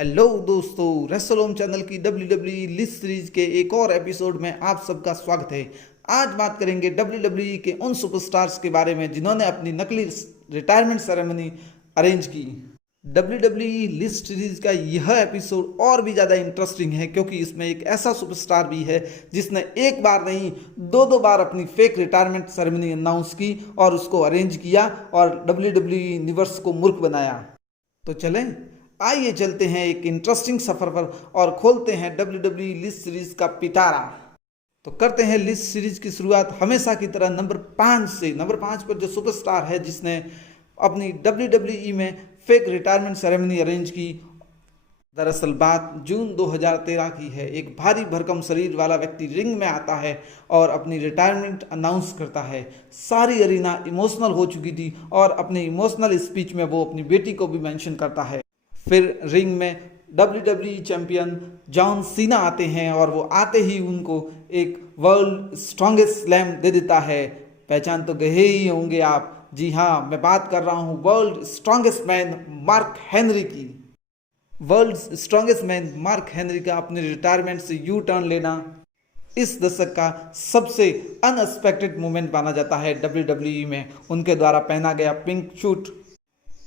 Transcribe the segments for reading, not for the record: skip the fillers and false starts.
Hello दोस्तों, रेसलहोम channel की WWE list series के एक और एपिसोड में आप सबका स्वागत है। आज बात करेंगे WWE के उन सुपरस्टार्स के बारे में जिन्होंने अपनी नकली रिटायरमेंट सेरेमनी अरेंज की। WWE लिस्ट सीरीज का यह एपिसोड और भी ज़्यादा इंटरेस्टिंग है क्योंकि इसमें एक ऐसा सुपरस्टार भी है जिसने एक बार नहीं दो बार अपनी फेक रिटायरमेंट सेरेमनी अनाउंस की और उसको अरेंज किया और WWE यूनिवर्स को मूर्ख बनाया। तो चलें, आइए चलते हैं एक इंटरेस्टिंग सफर पर और खोलते हैं WWE लिस्ट सीरीज का पिटारा। तो करते हैं लिस्ट सीरीज की शुरुआत हमेशा की तरह नंबर 5 से। नंबर 5 पर जो सुपरस्टार है जिसने अपनी WWE में फेक रिटायरमेंट सेरेमनी अरेंज की, दरअसल बात जून 2013 की है। एक भारी भरकम शरीर वाला व्यक्ति रिंग में आता है और अपनी रिटायरमेंट अनाउंस करता है। सारी अरीना इमोशनल हो चुकी थी और अपने इमोशनल स्पीच में वो अपनी बेटी को भी मेंशन करता है। फिर रिंग में WWE चैंपियन जॉन सीना आते हैं और वो आते ही उनको एक वर्ल्ड स्ट्रॉन्गेस्ट स्लैम दे देता है। पहचान तो गए ही होंगे आप, जी हाँ, मैं बात कर रहा हूँ world strongest man Mark Henry की। World strongest man Mark Henry का अपने रिटायरमेंट से यू टर्न लेना इस दशक का सबसे अनएक्सपेक्टेड मोमेंट माना जाता है। WWE में उनके द्वारा पहना गया पिंक सूट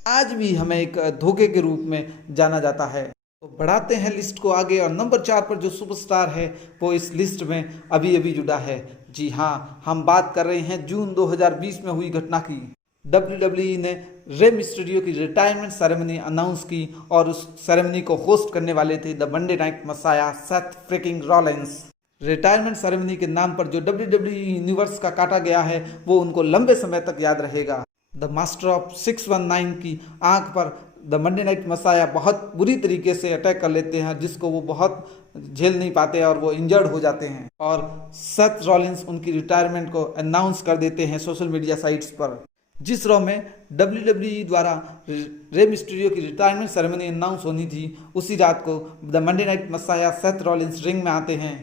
आज भी हमें एक धोखे के रूप में जाना जाता है। तो बढ़ाते हैं लिस्ट को आगे और नंबर 4 पर जो सुपरस्टार है वो इस लिस्ट में अभी जुड़ा है। जी हाँ, हम बात कर रहे हैं जून 2020 में हुई घटना की। WWE ने रे मिस्टीरियो की रिटायरमेंट सेरेमनी अनाउंस की और उस सेरेमनी को होस्ट करने वाले थे the Monday night messiah Seth freaking Rollins. Retirement ceremony के नाम पर जो WWE यूनिवर्स का काटा गया है वो उनको लंबे समय तक याद रहेगा। द मास्टर ऑफ 619 की आंख पर द मंडे नाइट मसाया बहुत बुरी तरीके से अटैक कर लेते हैं जिसको वो बहुत झेल नहीं पाते और वो इंजर्ड हो जाते हैं और सेथ रॉलिंस उनकी रिटायरमेंट को अनाउंस कर देते हैं सोशल मीडिया साइट्स पर। जिस रॉ में WWE द्वारा रे मिस्टीरियो की रिटायरमेंट सेरेमनी अनाउंस होनी थी उसी रात को the Monday night messiah Seth Rollins ring में आते हैं।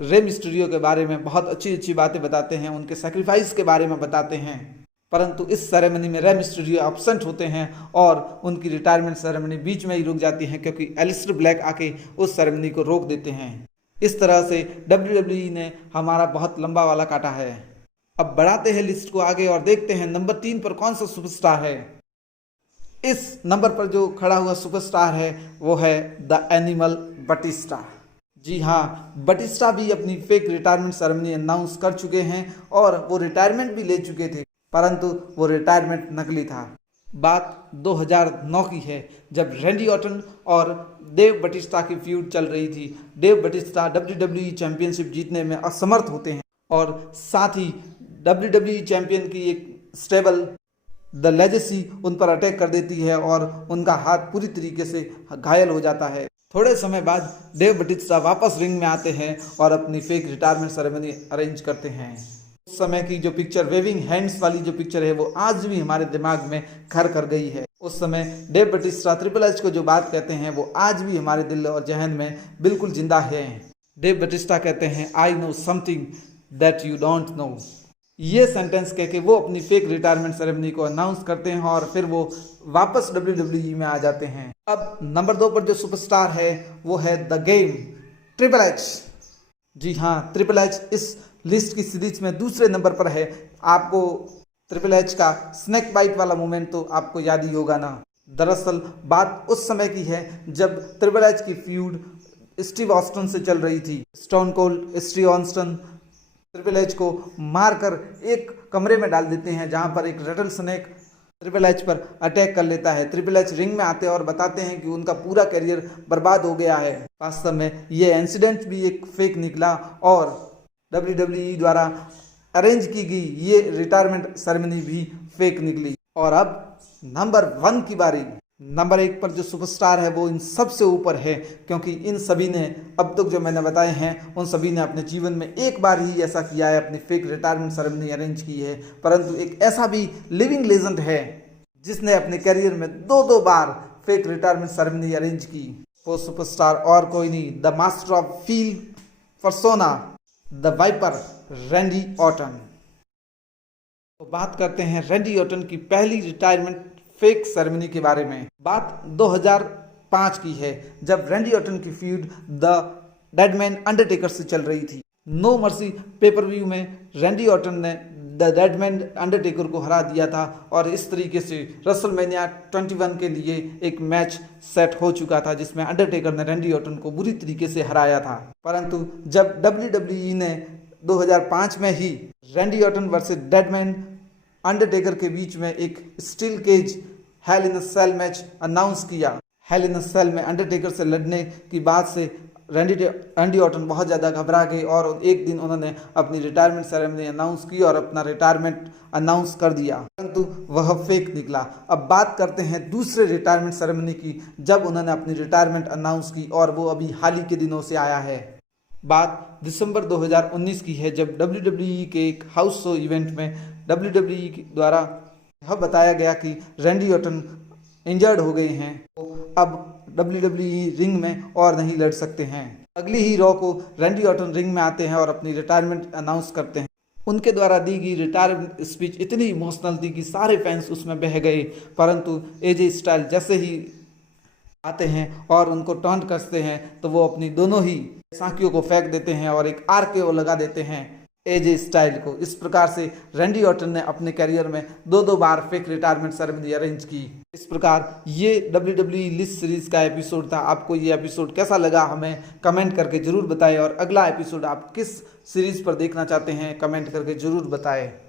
रे मिस्टीरियो के बारे में बहुत अच्छी बातें बताते हैं, उनके सेक्रीफाइस के बारे में बताते हैं, परंतु इस सेरेमनी में रे मिस्टीरियो एब्सेंट होते हैं और उनकी रिटायरमेंट सेरेमनी बीच में ही रुक जाती है क्योंकि एलिस्टर ब्लैक आके उस सेरेमनी को रोक देते हैं। इस तरह से WWE ने हमारा बहुत लंबा वाला काटा है। अब बढ़ाते हैं लिस्ट को आगे और देखते हैं नंबर 3 पर कौन सा सुपरस्टार है। इस नंबर पर जो खड़ा हुआ सुपरस्टार है वो है द एनिमल बटिस्टा। जी हाँ, बटिस्टा भी अपनी फेक रिटायरमेंट सेरेमनी अनाउंस कर चुके हैं और वो रिटायरमेंट भी ले चुके थे, परंतु वो रिटायरमेंट नकली था। बात 2009 की है जब रैंडी ऑर्टन और डेव बटिस्टा की फ्यूड चल रही थी। डेव बटिस्टा WWE चैंपियनशिप जीतने में असमर्थ होते हैं और साथ ही WWE चैंपियन की एक स्टेबल द लेजेसी उन पर अटैक कर देती है और उनका हाथ पूरी तरीके से घायल हो जाता है। थोड़े समय बाद डेव बटिस्टा वापस रिंग में आते हैं और अपनी फेक रिटायरमेंट सेरेमनी अरेंज करते हैं। उस समय की जो पिक्चर, वेविंग हैंड्स वाली जो पिक्चर है वो आज भी हमारे दिमाग में घर कर गई है। उस समय डेव बटिस्टा ट्रिपल एच को जो बात कहते हैं वो आज भी हमारे दिल और जहन में बिल्कुल जिंदा है। डेव बटिस्टा कहते हैं, I know something that you don't know. ये सेंटेंस कह के वो अपनी फेक रिटायरमेंट सेरेमनी को अनाउंस करते हैं और फिर वो वापस WWE में आ जाते हैं। अब नंबर 2 पर जो सुपरस्टार है वो है द गेम ट्रिपल एच। जी हाँ, ट्रिपल एच इस लिस्ट की सीरीज में दूसरे नंबर पर है। आपको ट्रिपल एच का स्नैक बाइट वाला मोमेंट तो आपको याद ही होगा ना। दरअसल बात उस समय की है जब ट्रिपल एच की फ्यूड स्टीव ऑस्टन से चल रही थी। Stone Cold Steve Austin triple H को मारकर एक कमरे में डाल देते हैं जहां पर एक रेटल स्नेक ट्रिपल एच पर अटैक कर लेता है। ट्रिपल एच रिंग में आते हैं और बताते हैं कि उनका पूरा करियर बर्बाद हो गया है। वास्तव में ये इंसिडेंट भी एक फेक निकला और WWE द्वारा अरेंज की गई ये रिटायरमेंट सेरेमनी भी फेक निकली। और अब नंबर 1 की बारी। नंबर 1 पर जो सुपरस्टार है वो इन सबसे ऊपर है क्योंकि इन सभी ने अब तक जो मैंने बताए हैं उन सभी ने अपने जीवन में एक बार ही ऐसा किया है, अपनी फेक रिटायरमेंट सेरेमनी अरेंज की है। परंतु एक ऐसा भी लिविंग लेजेंड है जिसने अपने करियर में दो बार फेक रिटायरमेंट सेरेमनी अरेंज की। वो सुपरस्टार और कोई नहीं, the master of feel persona, the viper Randy Orton. तो बात करते हैं रैंडी ऑर्टन की पहली रिटायरमेंट फेक सेरेमनी के बारे में। बात 2005 की है, जब रैंडी ऑर्टन की फ्यूड द डेडमैन अंडरटेकर से चल रही थी। नो मर्सी पेपर व्यू में रैंडी ऑर्टन ने द डेडमैन अंडरटेकर को हरा दिया था और इस तरीके से रेसलमेनिया 21 के लिए एक मैच सेट हो चुका था जिसमें अंडरटेकर ने रैंडी ऑर्टन को बुरी तरीके से हराया था। परंतु जब WWE ने 2005 में ही Randy Orton versus Deadman Undertaker के बीच में एक steel cage Hell in a Cell match announce किया, हेल इन अ सेल में अंडरटेकर से लड़ने की बात से रैंडी ऑर्टन बहुत ज़्यादा घबरा गए और एक दिन उन्होंने अपनी रिटायरमेंट सेरेमनी अनाउंस की और अपना रिटायरमेंट अनाउंस कर दिया, परंतु वह फेक निकला। अब बात करते हैं दूसरे रिटायरमेंट सेरेमनी की, जब उन्होंने अपनी रिटायरमेंट अनाउंस की और वो अभी हाल ही के दिनों से आया है। बात दिसंबर 2019 की है, जब WWE के एक हाउस शो इवेंट में WWE द्वारा यह बताया गया कि रैंडी ऑर्टन इंजर्ड हो गए हैं, तो अब WWE रिंग में और नहीं लड़ सकते हैं। अगली ही रॉ को रैंडी ऑर्टन रिंग में आते हैं और अपनी रिटायरमेंट अनाउंस करते हैं। उनके द्वारा दी गई रिटायरमेंट स्पीच इतनी इमोशनल थी कि सारे फैंस उसमें बह गए, परंतु एजे स्टाइल जैसे ही आते हैं और उनको टॉन्ट करते हैं तो वो अपनी दोनों ही साखियों को फेंक देते हैं और एक RKO लगा देते हैं एजे स्टाइल को। इस प्रकार से रैंडी ऑर्टन ने अपने करियर में दो बार फेक रिटायरमेंट सेरेमनी अरेंज की। इस प्रकार ये WWE लिस्ट सीरीज का एपिसोड था। आपको ये एपिसोड कैसा लगा हमें कमेंट करके जरूर बताएं और अगला एपिसोड आप किस सीरीज पर देखना चाहते हैं कमेंट करके जरूर बताएं।